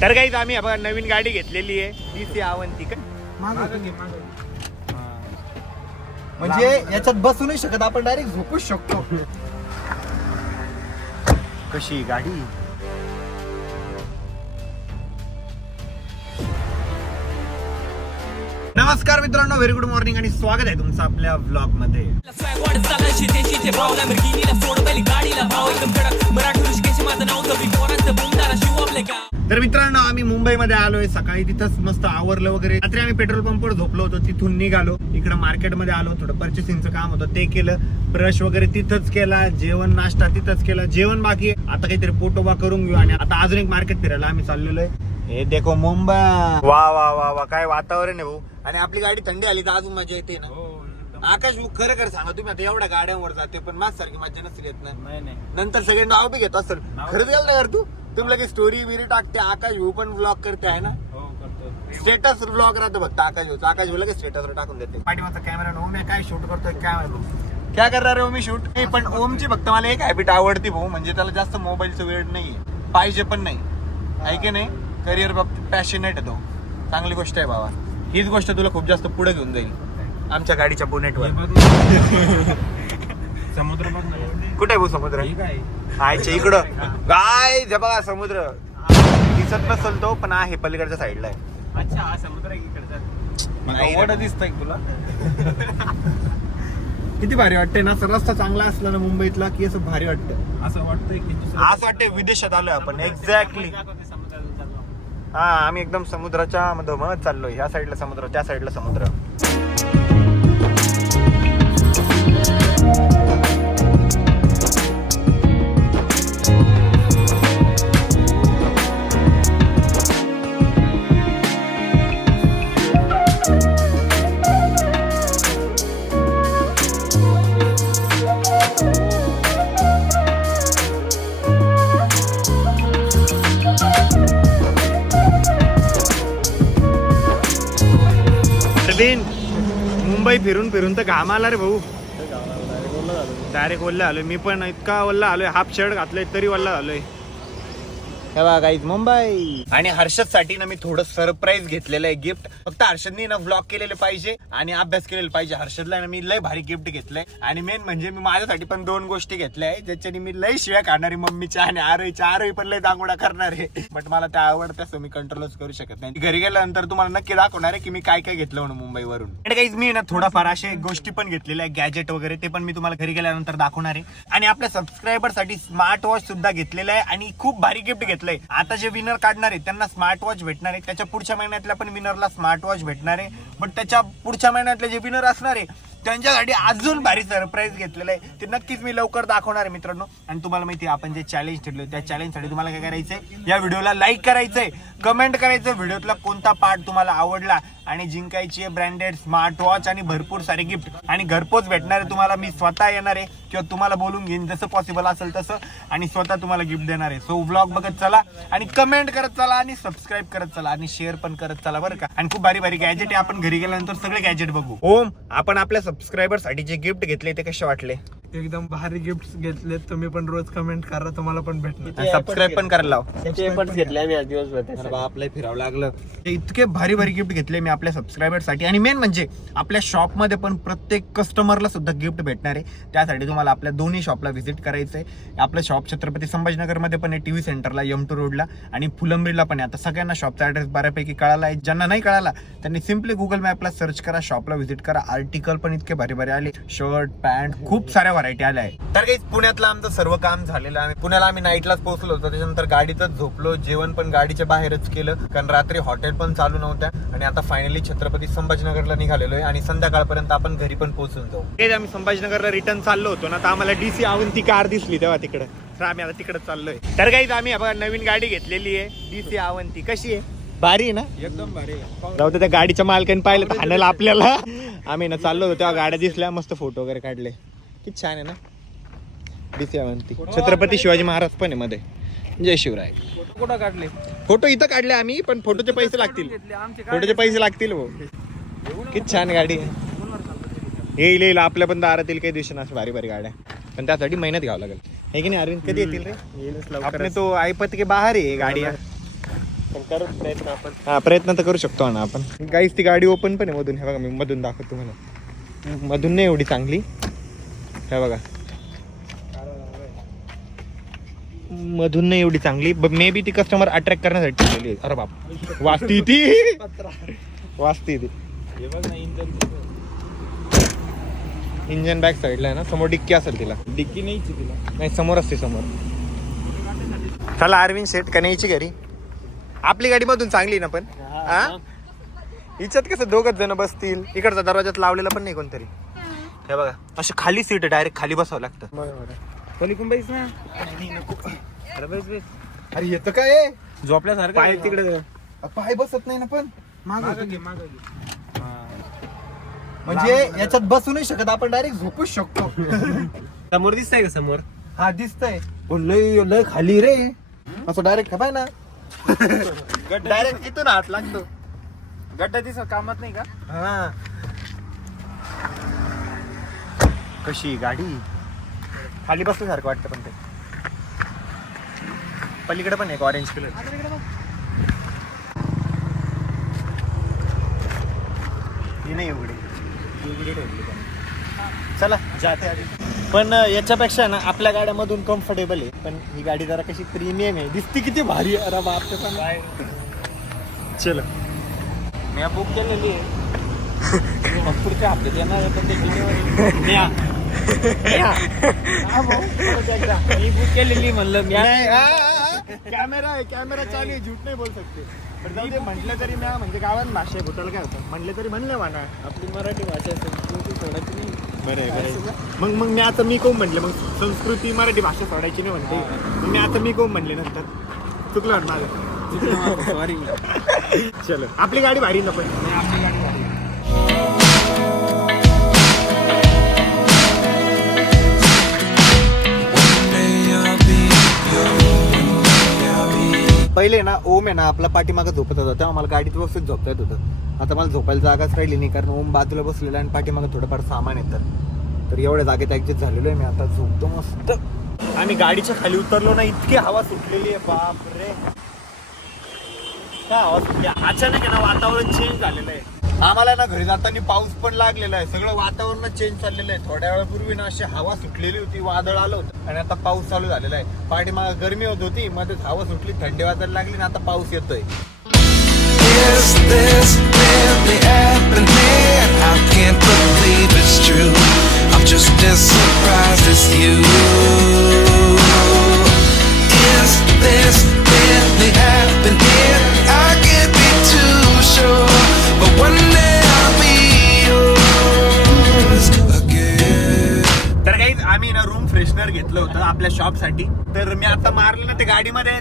तर काहीच आम्ही बघा नवीन गाडी घेतलेली आहे. ती का? म्हणजे याच्यात बसू नाही शकत आपण डायरेक्ट झोपूच शकतो. कशी गाडी? नमस्कार मित्रांनो व्हेरी गुड मॉर्निंग आणि स्वागत आहे तुमचं आपल्या ब्लॉगमध्ये तर मित्रांनो आम्ही मुंबईमध्ये आलोय. सकाळी तिथंच मस्त आवरलं वगैरे. रात्री आम्ही पेट्रोल पंपवर झोपलो होतो. तिथून निघालो. इकडं मार्केटमध्ये आलो. थोडं पर्चेसिंगचं काम होतं. ते केलं. ब्रश वगैरे तिथंच केला. जेवण नाश्ता तिथंच केला. जेवण बाकी आता काहीतरी पोटोबा करून घेऊ. आणि आता अजून एक मार्केट फिरायला आम्ही चाललेलो आहे. हे देखो मुंबई. वा वा वा वा. काय वातावरण आहे भाऊ. आणि आपली गाडी थंडी आली तर अजून मजा येते ना. आकाश भाऊ खरं खरं सांगा तुम्ही आता एवढ्या गाड्यांवर जाते पण माझ सारखी मजा नसेल येत ना? नंतर सगळे नाव बी घेत असेल खरंच गेलं ना यार तू? तुम्ही लगेच स्टोरी बिरी टाकते आकाश भाऊ पण ब्लॉग करते आहे ना? स्टेटस ब्लॉग राहतो फक्त आकाश भाऊ आकाश भाऊ लगेच स्टेटस वर टाकून देते. पाठीमागचा कॅमेरा ओम काय शूट करतोय काय माहिती? क्या करणार रे ओमी शूट नाही पण ओमची फक्त मला एक हॅबिट आवडती भाऊ म्हणजे त्याला जास्त मोबाईलचं वेळ नाहीये. पाहिजे पण नाही. आहे की नाही? करिअर बाबतीत पॅशनेट आहे तो. चांगली गोष्ट आहे बाबा. हीच गोष्ट तुला खूप जास्त पुढे घेऊन जाईल. आमच्या गाडीच्या बोनेटवर. समुद्र कुठे आहे भाऊ समुद्र? आयच्या इकडं. काय जे बघा समुद्र. दिसत नसल तो पण आहे पलीकडच्या साईडला आहे. अच्छा हा समुद्र इकडचा. दिसतंय तुला. किती भारी वाटते ना असं रस्ता चांगला असला ना मुंबईतला की असं भारी वाटतं असं वाटतंय की असं वाटतं विदेशात आलोय आपण. एक्झॅक्टली हा आम्ही एकदम समुद्राच्या मधोमध चाललोय. ह्या साईडला समुद्र त्या साईडला समुद्र. अरविंद मुंबई फिरून फिरून तर घाम आला रे भाऊ. डायरेक्ट ओल्ला आलोय मी पण इतका ओल्ला आलोय हाफ शर्ट घातलोय तरी ओल्ला झालोय. हे बघा मुंबई. आणि हर्षदसाठी ना मी थोडं सरप्राईज घेतलेलं आहे गिफ्ट फक्त हर्षदनी ना ब्लॉग केलेले पाहिजे आणि अभ्यास केलेला पाहिजे. हर्षदला ना मी लय भारी गिफ्ट घेतलंय. आणि मेन म्हणजे मी माझ्यासाठी पण दोन गोष्टी घेतल्या आहे ज्याच्याने मी लय शिव्या काढणार आहे मम्मीच्या आणि आरोईच्या. आरोई पण लय दांगोडा करणार आहे. बट मला त्या आवडत्या असं मी कंट्रोलच करू शकत नाही. घरी गेल्यानंतर तुम्हाला नक्की दाखवणार आहे की मी काय काय घेतलं म्हणून मुंबईवरून. आणि काहीच मी ना थोडाफार असे गोष्टी पण घेतलेल्या आहे गॅजेट वगैरे ते पण मी तुम्हाला घरी गेल्यानंतर दाखवणार आहे. आणि आपल्या सबस्क्रायबरसाठी स्मार्ट वॉच सुद्धा घेतलेलं आहे. आणि खूप भारी गिफ्ट घेतलं घेतलंय आता जे विनर काढणार आहे त्यांना स्मार्ट वॉच भेटणार आहे. त्याच्या पुढच्या महिन्यातल्या पण विनरला स्मार्ट वॉच भेटणार आहे. बट त्याच्या पुढच्या महिन्यातले जे विनर असणार आहे त्यांच्यासाठी अजून भारी सरप्राईज घेतलेलं आहे. ते नक्कीच मी लवकर दाखवणार आहे मित्रांनो. आणि तुम्हाला माहिती आहे आपण जे चॅलेंज ठेवलं त्या चॅलेंजसाठी तुम्हाला काय करायचंय? या व्हिडिओला लाईक करायचंय. कमेंट करायचं व्हिडिओतला कोणता पार्ट तुम्हाला आवडला? आणि जिंकायची आहे ब्रँडेड स्मार्ट वॉच आणि भरपूर सारे गिफ्ट. आणि घरपोच भेटणार आहे तुम्हाला मी स्वतः येणार आहे किंवा तुम्हाला बोलून घेईन जसं पॉसिबल असेल तसं. आणि स्वतः तुम्हाला गिफ्ट देणार आहे. सो व्लॉग बघत चला आणि कमेंट करत चला आणि सबस्क्राईब करत चला आणि शेअर पण करत चला बरं का. आणि खूप भारी भारी गॅजेट आहे. आपण घरी गेल्यानंतर सगळे गॅजेट बघू. ओम आपण आपल्या सबस्क्रायबरसाठी जे गिफ्ट घेतले ते कसे वाटले? एकदम भारी गिफ्ट घेतले तुम्ही पण रोज कमेंट करा तुम्हाला पण भेटणार. सबस्क्राईब पण करायला लाव. पण घेतले आम्ही आज दिवसभर आपल्या फिरावं लागलं. इतके भारी भारी गिफ्ट घेतले मी आपल्या सबस्क्रायबरसाठी आणि मेन म्हणजे आपल्या शॉपमध्ये पण प्रत्येक कस्टमरला सुद्धा गिफ्ट भेटणार आहे. त्यासाठी तुम्हाला आपल्या दोन्ही शॉपला व्हिजिट करायचंय. आपलं शॉप छत्रपती संभाजीनगरमध्ये पण आहे टीव्ही सेंटरला यम टू रोडला आणि फुलंब्रीला पण आहे. आता सगळ्यांना शॉपचा ऍड्रेस बऱ्यापैकी कळाला आहे. ज्यांना नाही कळाला त्यांनी सिम्पली गुगल मॅपला सर्च करा शॉपला व्हिजिट करा. आर्टिकल पण इतके भारी भारी आले. शर्ट पॅन्ट खूप साऱ्या व्हरायटी आल्या आहे तर काही पुण्यातलं आमचं सर्व काम झालेलं आहे. पुण्याला आम्ही नाईटलाच पोहोचलो होतो. त्याच्यानंतर गाडीतच झोपलो. जेवण पण गाडीच्या बाहेरच केलं. कारण रात्री हॉटेल पण चालू नव्हत्या. आणि आता फायनली छत्रपती संभाजीनगरला निघालेलो आहे. आणि संध्याकाळपर्यंत आपण घरी पण पोहोचून जाऊ. ते आम्ही संभाजीनगरला रिटर्न चाललो होतो ना तर आम्हाला डीसी अवंती कार दिसली तेव्हा तिकडे. तर आम्ही आता तिकडे चाललोय. तर काही आम्ही बघा नवीन गाडी घेतलेली आहे. डीसी अवंती कशी आहे? भारी आहे ना? एकदम भारी जाऊ त्या गाडीच्या मालकाने पाहिलं हाणायला आपल्याला. आम्ही ना चाललो होतो तेव्हा गाड्या दिसल्या. मस्त फोटो वगैरे काढले. किती छान आहे ना? डीसी अवंती छत्रपती शिवाजी महाराज पण आहे मध्ये. जय शिवराय. फोटो कुठं काढले? फोटो इथं काढले आम्ही पण फोटोचे पैसे लागतील. फोटोचे पैसे लागतील हो. किती छान गाडी आहे. येईल येईल. आपल्या पण दारात येईल काही दिवशी अशा भारी भारी गाड्या पण त्यासाठी मेहनत घ्यावं लागेल. हे की नाही अरविंद? कधी येतील रे? आपने तो आईपत के बाहेर आहे गाडी. करू प्रयत्न आपण. हा प्रयत्न तर करू शकतो ना आपण. गाईच ती गाडी ओपन पण आहे मधून. हे बघा मी मधून दाखवतो तुम्हाला. मधून नाही एवढी चांगली. हे बघा. मधून नाही एवढी चांगली मे बी ती कस्टमर अट्रॅक्ट करण्यासाठी ठेवलेली. अरे बाप. वाचती ती. वाचती ती. इंजन बॅक साईडला आहे ना समोर डिक्की असेल तिला. डिक्की नाहीची तिला. नाही समोर असते समोर. चला अरविंद शेट का न्यायची घरी? आपली गाडी मधून चांगली ना पण? हा? हिच्यात कसं दोघच जण बसतील? इकडचा दरवाजात लावलेला पण नाही कोणतरी. हे बघा अशी खाली सीट आहे डायरेक्ट खाली बसावं लागतं. बरोबर पलीकडून बाईस ना? अरे बस बस. अरे येतं काय आहे? झोपल्यासारखं पाय आहे. तिकडे. पाय बसत नाही ना पण? मागं घे मागं घे. म्हणजे याच्यात बसू नाही शकत आपण डायरेक्ट झोपूच शकतो. समोर दिसतंय का समोर? हा दिसतंय. पण लय लय खाली रे. असं डायरेक्ट खपाय ना. डायरेक्ट इथून हात लागतो. गड्डा दिसत कामात नाही का? हा. कशी गाडी? खाली बसल्यासारखं वाटतं पण ते. पलीकडे पण एक ऑरेंज कलर ही नाही उघडी. उघडी चला जाते आधी. पण याच्यापेक्षा ना आपल्या गाड्यामधून कम्फर्टेबल आहे. पण ही गाडी जरा कशी प्रीमियम आहे. दिसती किती भारी आहे. अरे बाप ते पण. चल. मी बुक केलेली आहे. मग पुढच्या हप्त्यात येणार आहे पण ते डिलिव्हरी हा. मी बुक केलेली म्हणलं. कॅमेरा आहे कॅमेरा चालू आहे झूट नाही बोल सकते पण जाऊ दे म्हटलं तरी म्या म्हणजे गावात भाषा आहे भूताला काय होतं? म्हटलं तरी म्हणलं म्हणा आपली मराठी भाषा आहे संस्कृती सोडायची नाही. बरं आहे बरं आहे. मग मग मी आता मी कोण म्हटलं? मग संस्कृती मराठी भाषा सोडायची नाही म्हणते. मग मी आता मी कोण म्हणले नंतर? चुकलं माझं. सॉरी चलो. आपली गाडी भारी ना पण आपली गाडी पहिले ना ओम आहे ना आपला पाठीमागं झोपत होता. तेव्हा मला गाडीत व्यवस्थित झोपता येत होतं. आता मला झोपायला जागाच राहिली नाही कारण ओम बाजूला बसलेला आणि पाठीमागं थोडंफार सामान येतं. तर एवढ्या जागेत ऍडजस्ट झालेलो आहे मी आता झोपतो मस्त. आम्ही गाडीच्या खाली उतरलो ना इतकी हवा सुटलेली आहे बाप रे काय हवा सुटली अचानक आहे ना वातावरण चेंज झालेलं आहे. आम्हाला ना घरी जाताना पाऊस पण लागलेला आहे. सगळं वातावरण चेंज चाललेलं आहे. थोड्या वेळापूर्वी ना अशी हवा सुटलेली होती वादळ आलं होतं. आणि आता पाऊस चालू झालेला आहे. पाठीमाग गरमी होत होती मध्येच हवा सुटली थंडी वाजायला लागली आणि आता पाऊस येतोय.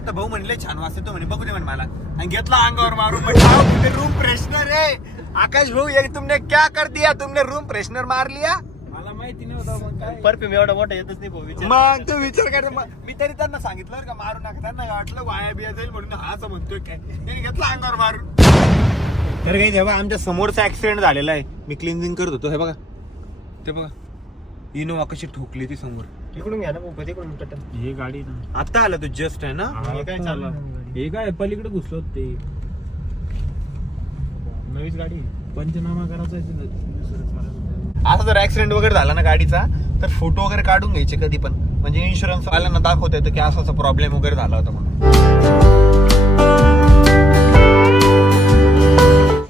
तर भाऊ म्हणले छान वाजतो म्हणे बघू दे म्हणे मला. आणि घेतला अंगावर मारून म्हटलं रूम फ्रेशनर आहे आकाश भाऊ ये तुमने क्या कर दिया? तुमने रूम फ्रेशनर मार लिया? मला माहिती नव्हतं परफ्यूम एवढा मोठा येतच नाही भाऊ विचार. मग तू विचार कर मग मी तरी त्यांना सांगितलं बरं का मारू नका त्यांना वाटलं वाया बिया जाईल म्हणून हा असं म्हणतोय काय. त्यांनी घेतला अंगावर मारून. तर काही तेव्हा आमच्या समोरचा ऍक्सिडेंट झालेला आहे मी क्लिन्झिंग करत होतो हे बघा. ते बघा. इनोवा कशी ठोकली ती समोर. इकडून घ्या ना भाऊ तिकडून कटन हे गाडी ना. आता आलं तू जस्ट आहे ना? हे काय चाललं? हे काय पलीकडे घुसलो ते. नवीच गाडी? पंचनामा करायचा आहे तिथं. असा जर ऍक्सिडेंट वगैरे झाला ना गाडीचा तर फोटो वगैरे काढून घ्यायचे कधी पण. म्हणजे इन्शुरन्स वाल्यांना दाखवता येतं की असा असा प्रॉब्लेम वगैरे झाला होता म्हणून.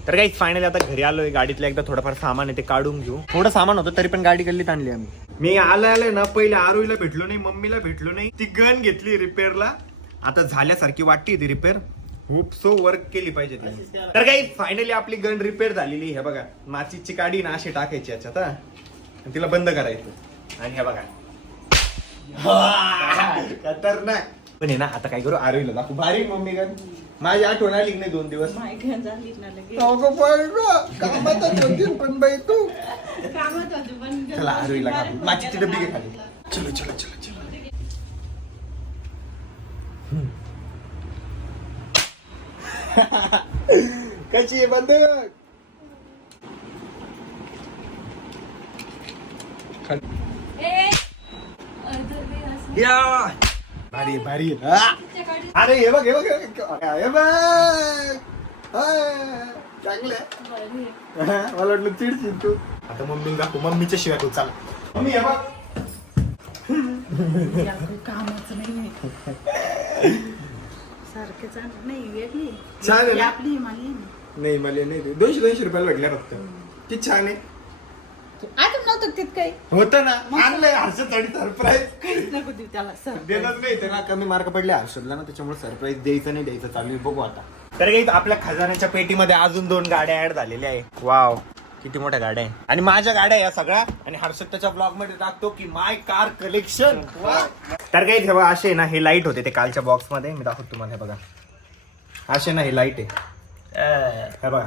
तर काही फायनली आता घरी आलोय गाडीतलं एकदा थोडंफार सामान आहे ते काढून घेऊ. थोडं सामान होतं तरी पण गाडी गल्लीत आणली आम्ही. मी आलं आलं ना पहिले आरोईला भेटलो नाही मम्मीला भेटलो नाही. ती गन घेतली रिपेअरला. आता झाल्यासारखी वाटते ती रिपेअर. खूप सो वर्क केली पाहिजे तर काही फायनली आपली गन रिपेअर झालेली हे बघा. माचीची काडी ना अशी टाकायची याच्यात आणि तिला बंद करायचं. आणि हे बघा. खतरनाक. पण हे ना आता काय करू? आरोईला दाखवू. भारी मम्मी गन. माझी आठवण आली की नाही दोन दिवस? मायग्रेन झाली ना लगेच. अगं बाई गं, कामातच होती पण बाई तू. कामात होते पण चला आरोईला काढू माचीची डब्बी घे खाली. चलो चलो चलो चलो. कशी आहे बंदूक? ए, अरे असं. या. भारी भारी हा. अरे हे बघ हे बघ हे बघ चांगलं मला वाटलं चिडचिड तू. आता मम्मी दाखव मम्मीच्या शिवाय तू चाल. मम्मी हे बघ. कामाचं नाही सारखं चांगलं नाही वेगळी ही ना? आपली हिमालय ना. नाही मला नाही. ते. दोनशे दोनशे रुपयाला भेटल्या फक्त. किती छान आहे. आता नव्हतं तित काही होतं ना आणलंय हर्षद आणि सरप्राईज काहीच नको देऊ त्याला सर देणार नाही त्याला कमी मार्क पडले हर्षदला ना त्याच्यामुळे सरप्राईज द्यायचं नाही द्यायचं चालू आहे, बघू आता तर काही आपल्या खजान्याच्या पेटीमध्ये अजून दोन गाड्या ऍड झालेल्या आहे वाव किती मोठ्या गाड्या आहे आणि माझ्या गाड्या या सगळ्या आणि हर्षद त्याच्या ब्लॉगमध्ये टाकतो की माय कार कलेक्शन तर काही ठेवा असे ना हे लाइट होते ते कालच्या बॉक्समध्ये मी दाखवतो तुम्हाला हे बघा असे ना हे लाइट आहे हे बघा.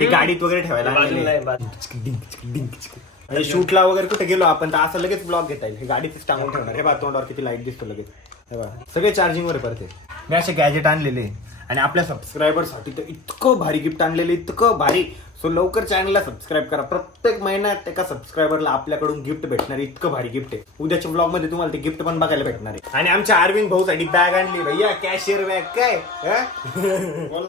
ते गाडीत वगैरे ठेवायला आणलेले. म्हणजे शूटला वगैरे कुठे गेलो आपण तर असं लगेच ब्लॉग घेता येईल. हे गाडीतच टांगून ठेवणार. हे बा तोंडावर किती लाइट दिसतो लगेच. हे बा सगळे चार्जिंग वर परत आहे. मी असे गॅजेट आणलेले आणि आपल्या सबस्क्रायबरसाठी तर इतकं भारी गिफ्ट आणलेलं इतकं भारी. सो लवकर चॅनलला सबस्क्राईब करा. प्रत्येक महिन्यात एका सबस्क्रायबरला आपल्याकडून गिफ्ट भेटणार आहे. इतकं भारी गिफ्ट आहे. उद्याच्या ब्लॉगमध्ये तुम्हाला ते गिफ्ट पण बघायला भेटणार आहे. आणि आमच्या अरविंद भाऊ साठी बॅग आणली भैया कॅशियर बॅग काय? हं?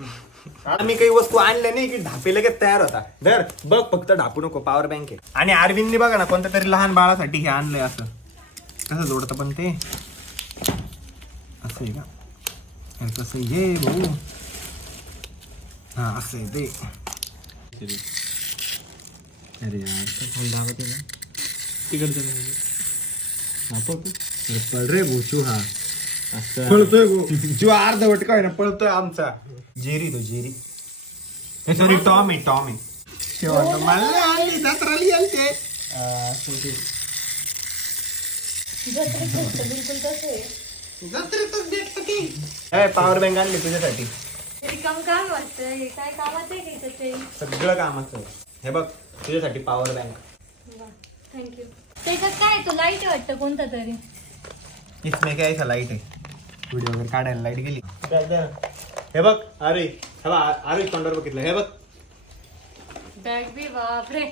आम्ही काही वस्तू आणल्या नाही की ढापे लगेच तयार होता. धर बघ फक्त ढापू नको पॉवर बँक आहे. आणि अरविंदने बघा ना कोणत्या तरी लहान बाळासाठी हे आणलंय असं. कसं जोडतं पण ते? असं आहे का? कसं ये भाऊ. हा असं आहे ते. अरे यार तिकडचं पळ, रे भोचू हा. पळतोय भो. जो अर्धवट काय ना पळतोय आमचा. जेरी तो जेरी. सॉरी टॉम आहे टॉम आहे शेवट मला आली जत्राली आली ते पॉवर बँक आणली तुझ्यासाठी. रिकाम काय वाटतं हे काय आहे त्याचे सगळं कामाचं आहे. हे बघ तुझ्यासाठी पॉवर बँक थँक्यू त्याच्यात काय तो लाइट वाटतं कोणता तरी. इसमें क्या ऐसा लाइट आहे व्हिडिओ वगैरे काढायला लाइट गेली. हे बघ अरे हे बघ अरे तोंडावर बघितलं हे बघ. बॅग बी बापरे.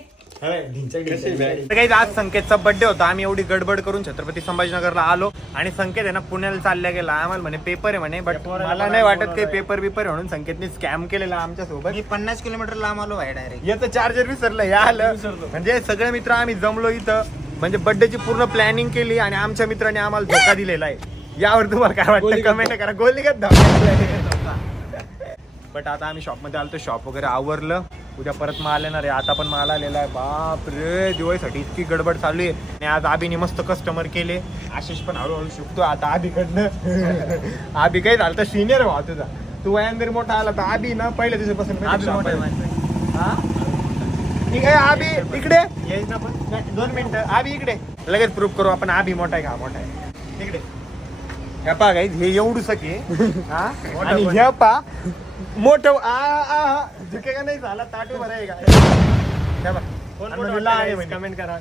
काही आज संकेतचा बर्थडे होता. आम्ही एवढी गडबड करून छत्रपती संभाजीनगरला आलो. आणि संकेत आहे ना पुण्याला चालल्या गेला. आम्हाला म्हणे पेपर आहे म्हणे बट मला नाही वाटत काही पेपर बिपर आहे म्हणून संकेतने स्कॅम केलेला आमच्यासोबत. मी पन्नास किलोमीटर लांब आलो आहे डायरेक्ट याचं चार्जर विसरलं हे आलं. म्हणजे सगळे मित्र आम्ही जमलो इथं. म्हणजे बर्थडेची पूर्ण प्लॅनिंग केली आणि आमच्या मित्राने आम्हाला धोका दिलेला आहे. यावर तुम्हाला काय वाटतं? कमेंट करा. गोली बट आता आम्ही शॉपमध्ये आलो शॉप वगैरे आवरलं. उद्या परत माल येणार आहे. आता पण माल आलेला आहे. बाप रे दिवाळीसाठी इतकी गडबड चालू आहे. आणि आज आबीने मस्त कस्टमर केले. आशिष पण हळूहळू शिकतो. आता आबीकडनं. आबी काही झालं तर सिनियर व्हा तुझा. तू वयांदरी मोठा आला तर आबी ना पहिल्या दिवसापासून हा? ठीक आहे आबी इकडे? दोन मिनिटं. आबी इकडे. लगेच प्रूफ करू आपण. आबी मोठा आहे का? मोठा आहे. इकडे ह्या पा गाईज हे एवढू सके आणि ह्या पा मोठ झुके का नाही झाला ताटू बरं आहे का लहान. कमेंट करा.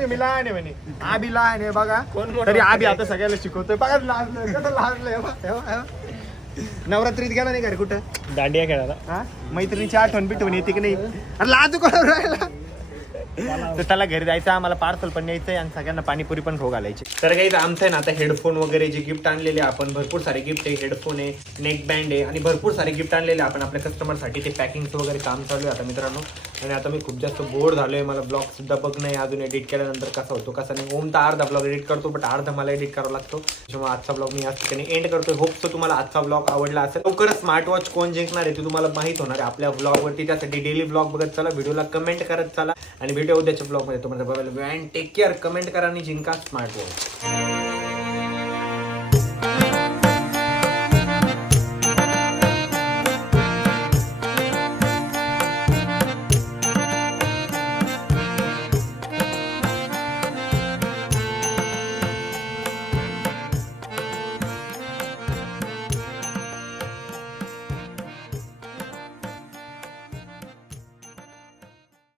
मी- लहान आहे म्हणे. आबी लहान आहे बघा. तरी आबी? आता सगळ्याला शिकवतोय. बघा लाजलं कसं लाजलंय नवरात्रीत गेला नाही का रे कुठं? दांडिया खेळायला. हा? मैत्रिणीची आठवण बिठवण येते की नाही? अरे लाजू कोण राहिला? तर त्याला घरी जायचं आम्हाला पार्सल पण न्यायचंय आणि सगळ्यांना पाणीपुरी पण खाऊ घालायची तर काही आमचं आहे ना आता हेडफोन वगैरे जे गिफ्ट आणलेले आपण भरपूर सारे गिफ्ट आहे. हेडफोन आहे नेक बँड आहे आणि भरपूर सारे गिफ्ट आणलेले आपण आपल्या कस्टमरसाठी ते पॅकिंगचं वगैरे काम चालू आहे आता मित्रांनो. आणि आता मी खूप जास्त बोर झालोय. मला ब्लॉग सुद्धा बघणं आहे अजून एडिट केल्यानंतर कसा होतो कसा नाही. ओम तर अर्धा ब्लॉग एडिट करतो बट अर्धा मला एडिट करावा लागतो. त्याच्यामुळे आजचा ब्लॉग मी या ठिकाणी एंड करतोय. होप तुम्हाला आजचा ब्लॉग आवडला असेल. लवकरच स्मार्ट वॉच कोण जिंकणार आहे ते तुम्हाला माहीत होणार आहे. आपल्या ब्लॉगवरती त्यासाठी डेली ब्लॉग बघत चला व्हिडिओला कमेंट करत चला. आणि व्हिडिओ उद्याच्या ब्लॉगमध्ये तुम्हाला बघायला टेक केअर कमेंट करा आणि जिंका. Smart watch